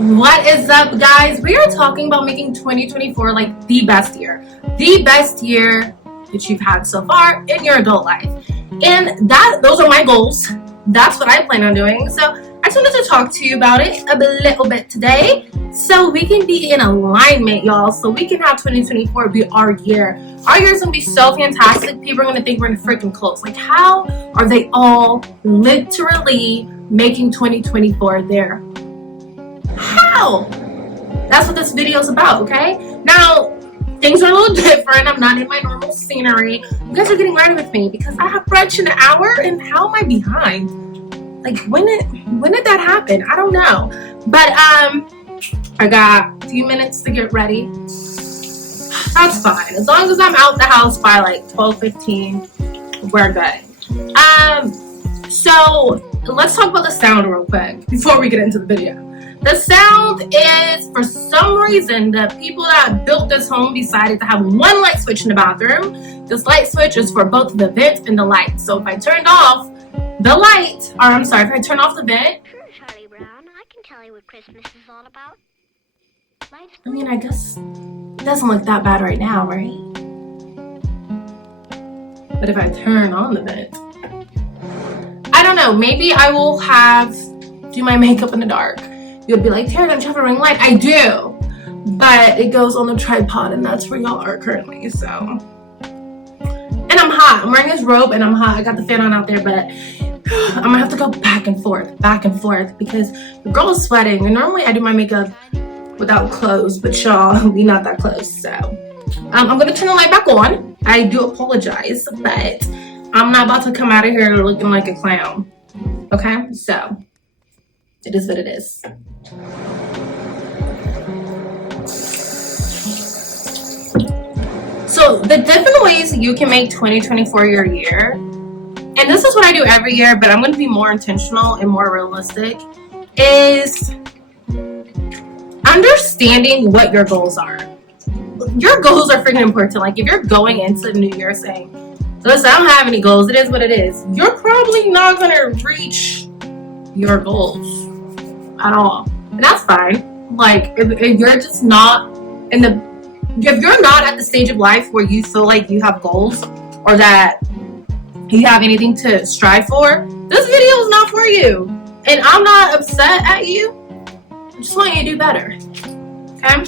What is up, guys? We are talking about making 2024 like the best year that you've had so far in your adult life. And those are my goals. That's what I plan on doing. So I just wanted to talk to you about it a little bit today so we can be in alignment, y'all, so we can have 2024 be our year. Our year is going to be so fantastic. People are going to think we're in freaking close. Like, how are they all literally making 2024 there? How? That's what this video is about, okay? Now, things are a little different. I'm not in my normal scenery. You guys are getting ready with me because I have brunch in an hour, and how am I behind? Like, when did that happen? I don't know. But I got a few minutes to get ready. That's fine. As long as I'm out the house by like 12:15, we're good. So let's talk about the sound real quick before we get into the video. The sound is, for some reason, the people that built this home decided to have one light switch in the bathroom. This light switch is for both the vent and the light. So if I turned off the light, or I'm sorry, if I turn off the vent. Sure, Charlie Brown, I can tell you what Christmas is all about. I mean, I guess it doesn't look that bad right now, right? But if I turn on the vent, I don't know, maybe I will do my makeup in the dark. You'll be like, Tara, don't you have a ring light? I do, but it goes on the tripod, and that's where y'all are currently. So, and I'm hot. I'm wearing this robe, and I'm hot. I got the fan on out there, but I'm gonna have to go back and forth, because the girl is sweating. And normally I do my makeup without clothes, but y'all, we not that close. So, I'm gonna turn the light back on. I do apologize, but I'm not about to come out of here looking like a clown. Okay, so. It is what it is. So the different ways you can make 2024 your year, and this is what I do every year, but I'm going to be more intentional and more realistic, is understanding what your goals are. Your goals are freaking important. Like, if you're going into the new year saying, listen, I don't have any goals, it is what it is, you're probably not going to reach your goals at all, and that's fine. Like, if you're just not if you're not at the stage of life where you feel like you have goals or that you have anything to strive for, this video is not for you. And I'm not upset at you. I just want you to do better, okay?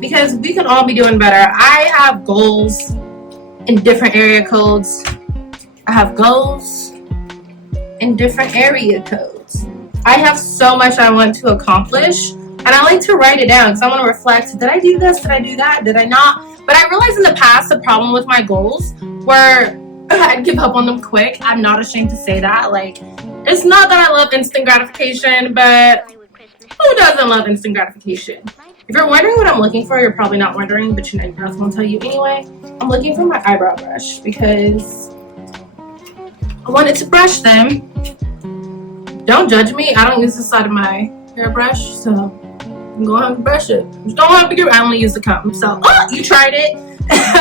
Because we can all be doing better. I have goals in different area codes. I have goals in different area codes. I have so much I want to accomplish, and I like to write it down because I want to reflect. Did I do this? Did I do that? Did I not? But I realized in the past the problem with my goals were I'd give up on them quick. I'm not ashamed to say that. Like, it's not that I love instant gratification, but who doesn't love instant gratification? If you're wondering what I'm looking for, you're probably not wondering, but your girls won't tell you anyway. I'm looking for my eyebrow brush because I wanted to brush them. Don't judge me. I don't use the side of my hairbrush, so I'm going to have to brush it. You don't have to I only use the comb. So, you tried it.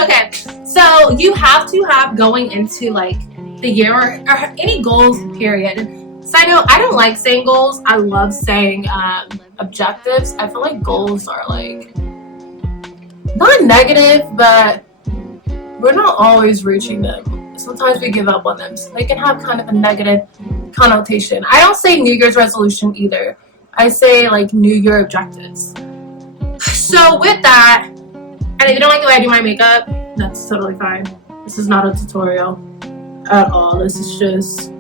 Okay. So you have to have going into like the year or any goals, period. So I know I don't like saying goals. I love saying objectives. I feel like goals are like not negative, but we're not always reaching them. Sometimes we give up on them, so they can have kind of a negative connotation. I don't say New Year's resolution either. I say like New Year objectives. So with that, and if you don't like the way I do my makeup, that's totally fine. This is not a tutorial at all. This is just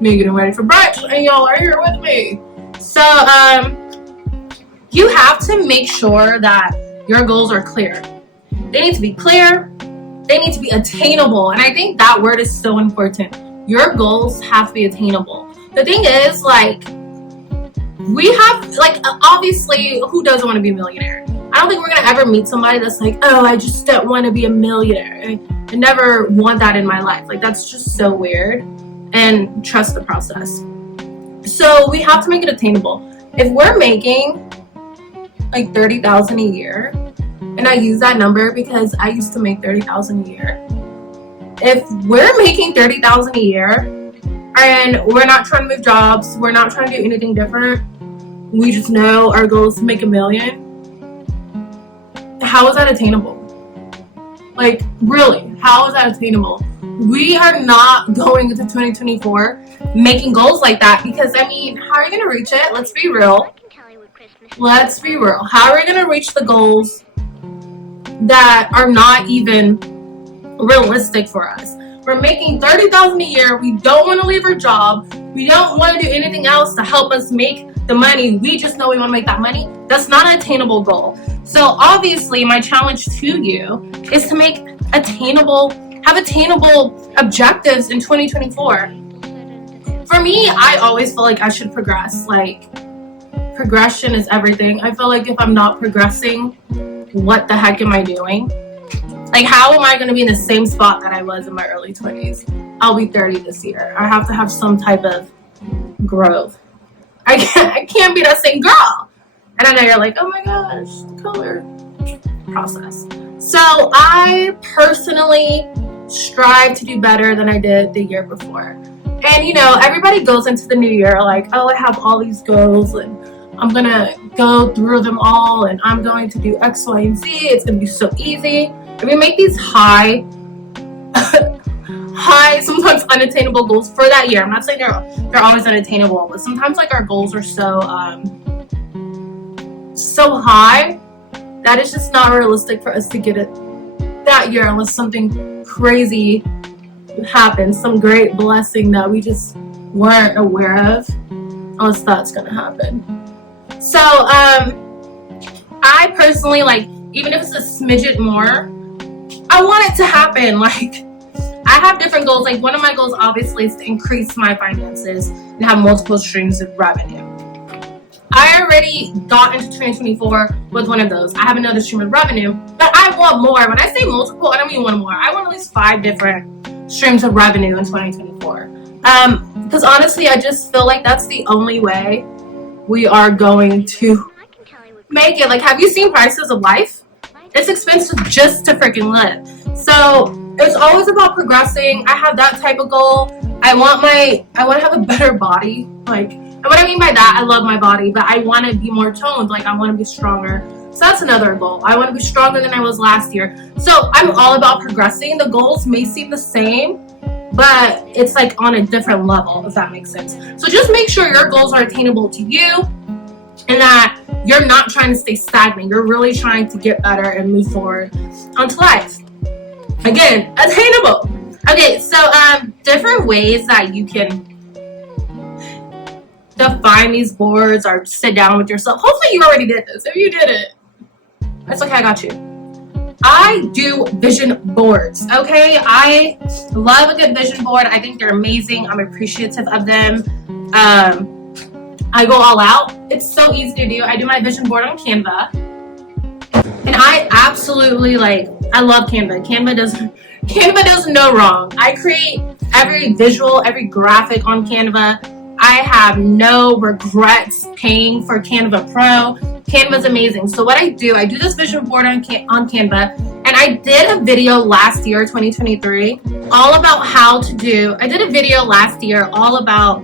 me getting ready for brunch, and y'all are here with me. So you have to make sure that your goals are clear. They need to be clear. They need to be attainable. And I think that word is so important. Your goals have to be attainable. The thing is, like, we have, like, obviously, who doesn't want to be a millionaire? I don't think we're going to ever meet somebody that's like, oh, I just don't want to be a millionaire. I never want that in my life. Like, that's just so weird. And trust the process. So we have to make it attainable. If we're making like $30,000 a year, and I use that number because I used to make $30,000 a year. If we're making $30,000 a year and we're not trying to move jobs, we're not trying to do anything different, we just know our goal is to make $1 million. How is that attainable? Like, really, how is that attainable? We are not going into 2024 making goals like that, because I mean, how are you gonna reach it? Let's be real. Let's be real. How are we gonna reach the goals that are not even realistic for us? We're making $30,000 a year. We don't want to leave our job. We don't want to do anything else to help us make the money. We just know we want to make that money. That's not an attainable goal. So obviously, my challenge to you is to have attainable objectives in 2024. For me, I always feel like I should progress. Like, progression is everything. I feel like if I'm not progressing, what the heck am I doing? Like, how am I going to be in the same spot that I was in my early 20s? I'll be 30 this year. I have to have some type of growth. I can't be that same girl. And I know you're like, oh my gosh, color process. So I personally strive to do better than I did the year before. And, you know, everybody goes into the new year like, oh, I have all these goals and I'm going to go through them all and I'm going to do X, Y, and Z. It's going to be so easy. And we make these high, sometimes unattainable goals for that year. I'm not saying they're always unattainable, but sometimes like our goals are so high that it's just not realistic for us to get it that year unless something crazy happens, some great blessing that we just weren't aware of, unless that's gonna happen. So I personally, like, even if it's a smidget more, I want it to happen. Like, I have different goals. Like, one of my goals obviously is to increase my finances and have multiple streams of revenue. I already got into 2024 with one of those. I have another stream of revenue, but I want more. When I say multiple, I don't mean one more. I want at least 5 different streams of revenue in 2024. Because honestly, I just feel like that's the only way we are going to make it. Like, have you seen prices of life? It's expensive just to freaking live. So it's always about progressing. I have that type of goal. I want to have a better body. Like, and what I mean by that, I love my body, but I want to be more toned. Like, I want to be stronger. So that's another goal. I want to be stronger than I was last year. So I'm all about progressing. The goals may seem the same, but it's like on a different level, if that makes sense. So just make sure your goals are attainable to you and that you're not trying to stay stagnant. You're really trying to get better and move forward onto life. Again, attainable. Okay, so different ways that you can define these boards or sit down with yourself. Hopefully you already did this. If you did it, that's okay, I got you. I do vision boards, okay? I love a good vision board. I think they're amazing. I'm appreciative of them. I go all out. It's so easy to do. I do my vision board on Canva. And I absolutely, I love Canva. Canva does no wrong. I create every visual, every graphic on Canva. I have no regrets paying for Canva Pro. Canva's amazing. So what I do this vision board on Canva, and I did a video last year, 2023, all about how to do. I did a video last year all about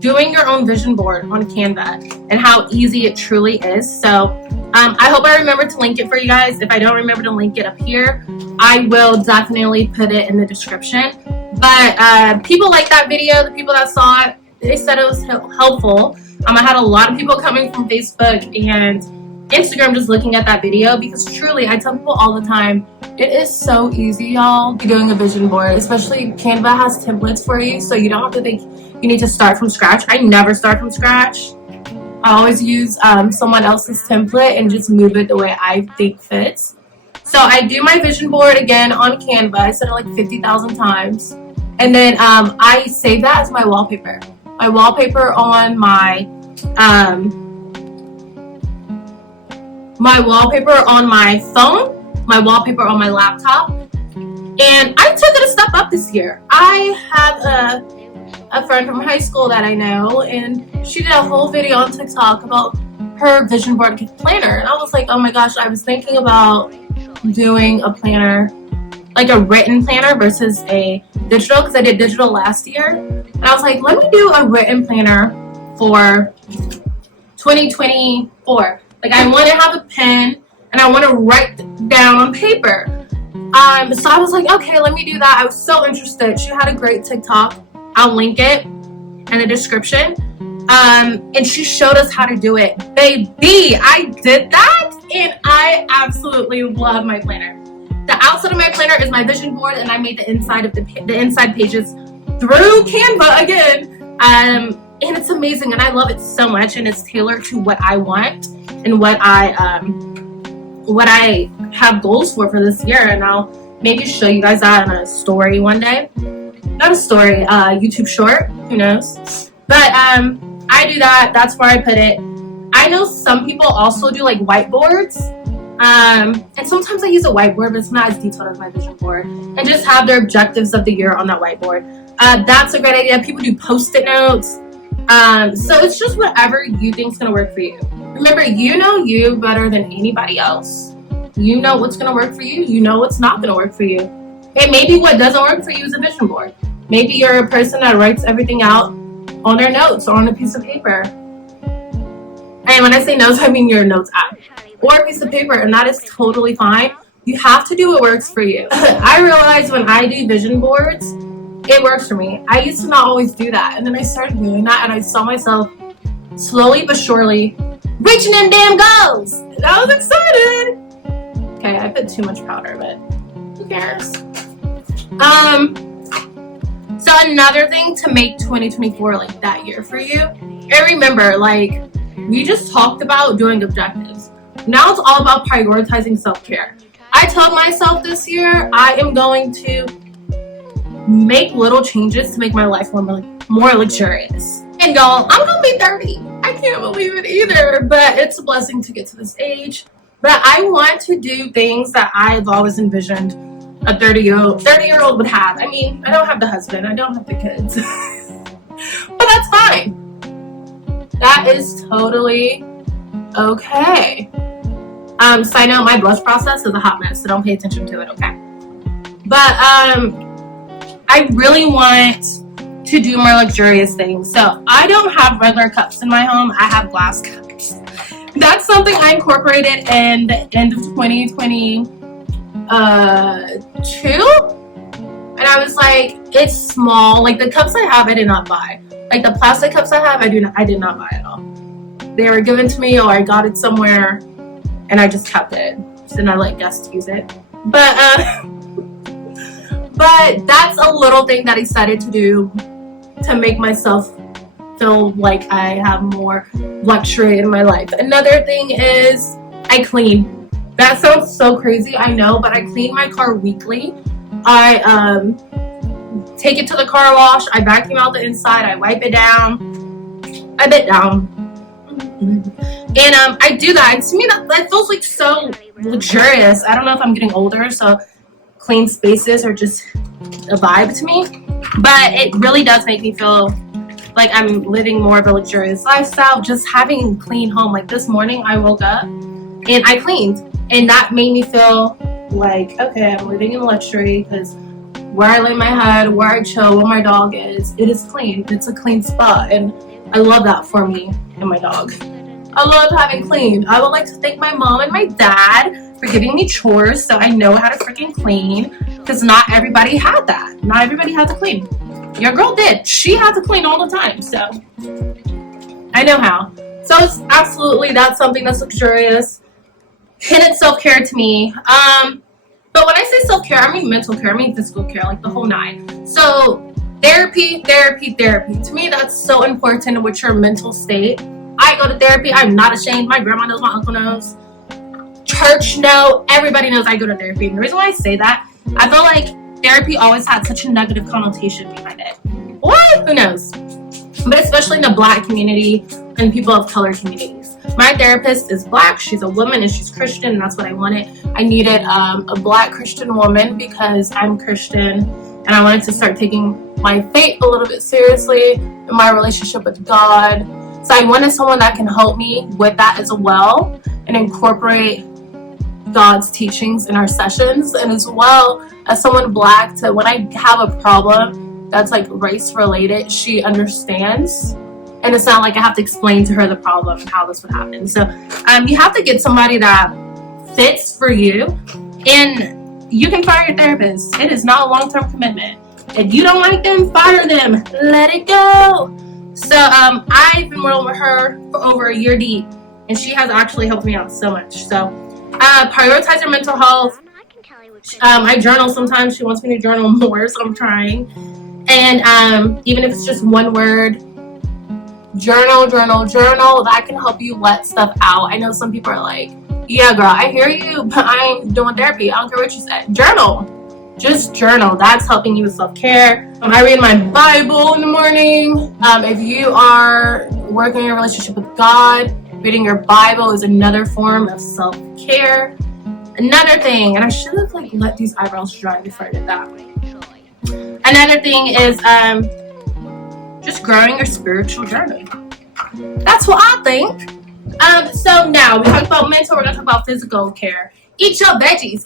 doing your own vision board on Canva and how easy it truly is. So I hope I remember to link it for you guys. If I don't remember to link it up here, I will definitely put it in the description. But people liked that video. The people that saw it, they said it was helpful. I had a lot of people coming from Facebook and Instagram just looking at that video, because truly, I tell people all the time, it is so easy, y'all, doing a vision board. Especially Canva has templates for you, so you don't have to think you need to start from scratch. I never start from scratch. I always use someone else's template and just move it the way I think fits. So I do my vision board again on Canva. I said it like 50,000 times. And then I save that as my wallpaper. My wallpaper on my wallpaper on my phone, my wallpaper on my laptop. And I took it a step up this year. I have a friend from high school that I know, and she did a whole video on TikTok about her vision board planner. And I was like, oh my gosh, I was thinking about doing a planner, like a written planner versus a digital, because I did digital last year. And I was like, let me do a written planner for 2024. Like, I want to have a pen and I want to write down on paper. So I was like, okay, let me do that. I was so interested. She had a great TikTok. I'll link it in the description. And she showed us how to do it. Baby, I did that and I absolutely love my planner. The outside of my planner is my vision board, and I made the inside of the inside pages through Canva again. And it's amazing, and I love it so much, and it's tailored to what I want and what I have goals for this year. And I'll maybe show you guys that in a story one day. Not a story, YouTube short, who knows. But I do that. That's where I put it. I know some people also do like whiteboards. And sometimes I use a whiteboard, but it's not as detailed as my vision board. And just have their objectives of the year on that whiteboard. That's a great idea. People do Post-it notes. So it's just whatever you think is going to work for you. Remember, you know you better than anybody else. You know what's going to work for you. You know what's not going to work for you. And maybe what doesn't work for you is a vision board. Maybe you're a person that writes everything out on their notes or on a piece of paper. And when I say notes, I mean your notes app or a piece of paper, and that is totally fine. You have to do what works for you. I realized when I do vision boards, it works for me. I used to not always do that, and then I started doing that, and I saw myself slowly but surely reaching them damn goals. And I was excited. Okay, I put too much powder, but who cares? So another thing to make 2024 like that year for you, and remember, like we just talked about doing objectives. Now it's all about prioritizing self-care. I told myself this year I am going to make little changes to make my life more luxurious. And y'all, I'm gonna be 30. I can't believe it either, but it's a blessing to get to this age. But I want to do things that I've always envisioned a 30-year-old would have. I mean, I don't have the husband, I don't have the kids. But that's fine. That is totally okay. Side note, my blush process is a hot mess, so don't pay attention to it, okay? But I really want to do more luxurious things. So I don't have regular cups in my home. I have glass cups. That's something I incorporated in the end of 2022. And I was like, it's small. Like the cups I have, I did not buy. Like the plastic cups I have, I did not buy at all. They were given to me, or I got it somewhere, and I just kept it. Then I let guests use it. But that's a little thing that I decided to do to make myself feel like I have more luxury in my life. Another thing is I clean. That sounds so crazy, I know, but I clean my car weekly. I take it to the car wash, I vacuum out the inside, I wipe it down. And I do that, and to me that feels like so luxurious. I don't know if I'm getting older, so clean spaces are just a vibe to me, but it really does make me feel like I'm living more of a luxurious lifestyle, just having a clean home. Like this morning I woke up and I cleaned, and that made me feel like, okay, I'm living in luxury, because where I lay my head, where I chill, where my dog is, it is clean. It's a clean spot, and I love that for me and my dog. I love having clean. I would like to thank my mom and my dad for giving me chores so I know how to freaking clean, because not everybody had that. Not everybody had to clean. Your girl did. She had to clean all the time, so I know how. So it's absolutely, that's something that's luxurious, and it's self-care to me. But when I say self-care, I mean mental care, I mean physical care, like the whole nine. So therapy. To me, that's so important with your mental state. I go to therapy. I'm not ashamed. My grandma knows, my uncle knows. Church know. Everybody knows I go to therapy. And the reason why I say that, I feel like therapy always had such a negative connotation behind it. Or who knows? But especially in the Black community and people of color communities. My therapist is Black. She's a woman and she's Christian, and that's what I wanted. I needed a Black Christian woman because I'm Christian, and I wanted to start taking my faith a little bit seriously in my relationship with God. So I wanted someone that can help me with that as well and incorporate God's teachings in our sessions, and as well as someone Black to, when I have a problem that's like race related, she understands and it's not like I have to explain to her the problem and how this would happen. So you have to get somebody that fits for you, and you can fire your therapist. It is not a long-term commitment. If you don't like them, fire them. Let it go. So I've been working with her for over a year deep, and she has actually helped me out so much. So prioritize your mental health. I journal sometimes. She wants me to journal more, so I'm trying. And even if it's just one word, journal. That can help you let stuff out. I know some people are like, yeah, girl, I hear you, but I ain't doing therapy. I don't care what you said. Journal. Just journal. That's helping you with self-care. I read my Bible in the morning. If you are working in a relationship with God, reading your Bible is another form of self-care. Another thing, and I should have let these eyebrows dry before I did that. Another thing is just growing your spiritual journey. That's what I think. So now we talked about mental, we're gonna talk about physical care. Eat your veggies.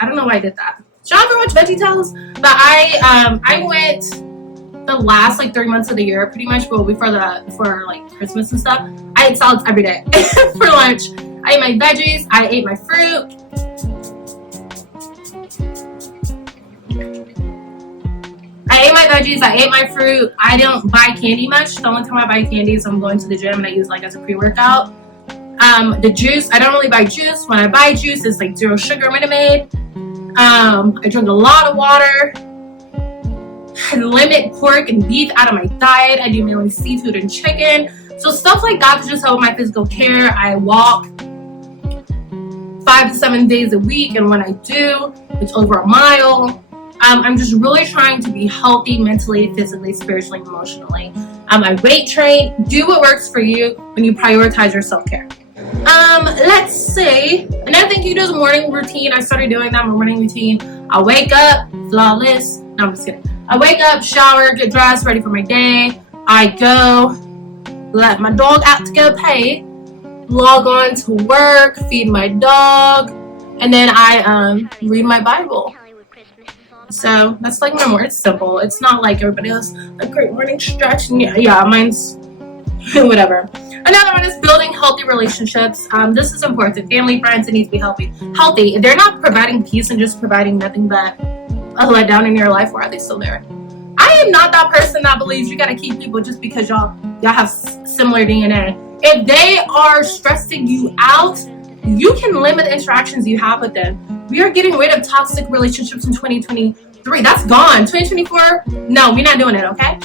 I don't know why I did that. Did y'all ever watch VeggieTales? But I went the last 3 months of the year pretty much, well before Christmas and stuff. I ate salads every day for lunch. I ate my veggies, I ate my fruit. I ate my veggies, I ate my fruit. I don't buy candy much. The only time I buy candy is I'm going to the gym and I use as a pre-workout. The juice, I don't really buy juice. When I buy juice, it's 0 sugar Minute Maid. I drink a lot of water. I limit pork and beef out of my diet. I do mainly seafood and chicken. So stuff like that to just help my physical care. I walk 5 to 7 days a week, and when I do, it's over a mile. I'm just really trying to be healthy mentally, physically, spiritually, emotionally. I weight train. Do what works for you when you prioritize your self-care. Let's see. Another thing you do is a morning routine. I started doing that morning routine. I wake up, flawless. No, I'm just kidding. I wake up, shower, get dressed, ready for my day. I go, let my dog out to go pay, log on to work, feed my dog, and then I read my Bible. So that's my morning. It's simple. It's not like everybody else, a great morning stretch. And yeah, mine's whatever. Another one is building healthy relationships. This is important. Family, friends, it needs to be healthy. If they're not providing peace and just providing nothing but a letdown in your life, why are they still there? I am not that person that believes you gotta keep people just because y'all have similar DNA. If they are stressing you out, you can limit the interactions you have with them. We are getting rid of toxic relationships in 2023. That's gone. 2024, no, we're not doing it, okay?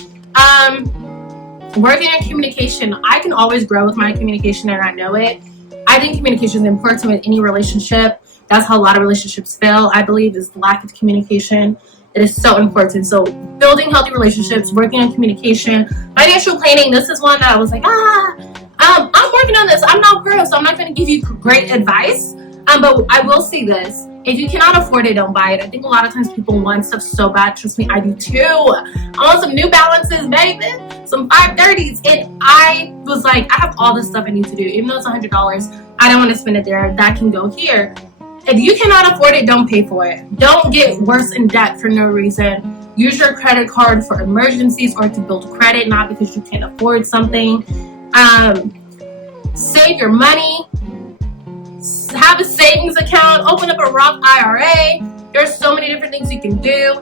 Working on communication. I can always grow with my communication, and I know it. I think communication is important with any relationship. That's how a lot of relationships fail, I believe, is lack of communication. It is so important. So building healthy relationships, working on communication, financial planning. This is one that I was like, I'm working on this. I'm not pro, so I'm not going to give you great advice. But I will say this. If you cannot afford it, don't buy it. I think a lot of times people want stuff so bad. Trust me, I do too. I want some New Balances, baby. Some 530s. And I was like, I have all this stuff I need to do. Even though it's $100, I don't want to spend it there. That can go here. If you cannot afford it, don't pay for it. Don't get worse in debt for no reason. Use your credit card for emergencies or to build credit, not because you can't afford something. Save your money. Have a savings account. Open up a Roth IRA. There's so many different things you can do.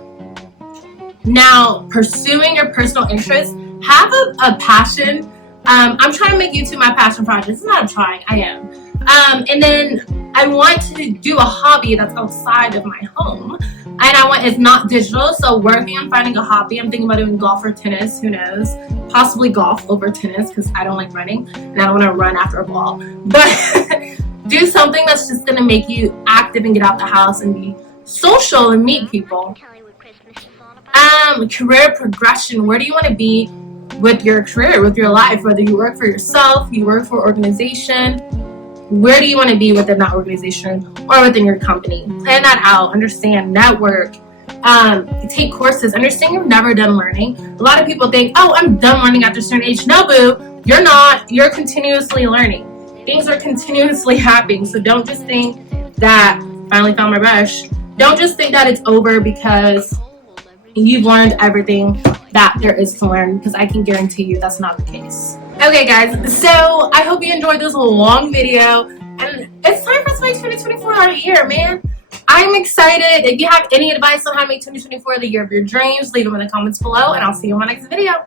Now, pursuing your personal interests. Have a passion. I'm trying to make YouTube my passion project. It's not I'm trying. I am. And then I want to do a hobby that's outside of my home. And it's not digital, so working on finding a hobby. I'm thinking about doing golf or tennis, who knows? Possibly golf over tennis, because I don't like running, and I don't want to run after a ball. But do something that's just going to make you active and get out the house and be social and meet people. Career progression. Where do you want to be with your career, with your life? Whether you work for yourself, you work for an organization, where do you want to be within that organization or within your company? Plan that out. Understand. Network. Take courses. Understand you're never done learning. A lot of people think, oh, I'm done learning after a certain age. No, boo. You're not. You're continuously learning. Things are continuously happening. So don't just think that, finally found my brush. Don't just think that it's over because you've learned everything that there is to learn, because I can guarantee you that's not the case. Okay guys, so I hope you enjoyed this long video, and it's time for us to make 2024 our year, man. I'm excited. If you have any advice on how to make 2024 the year of your dreams, leave them in the comments below, and I'll see you in my next video.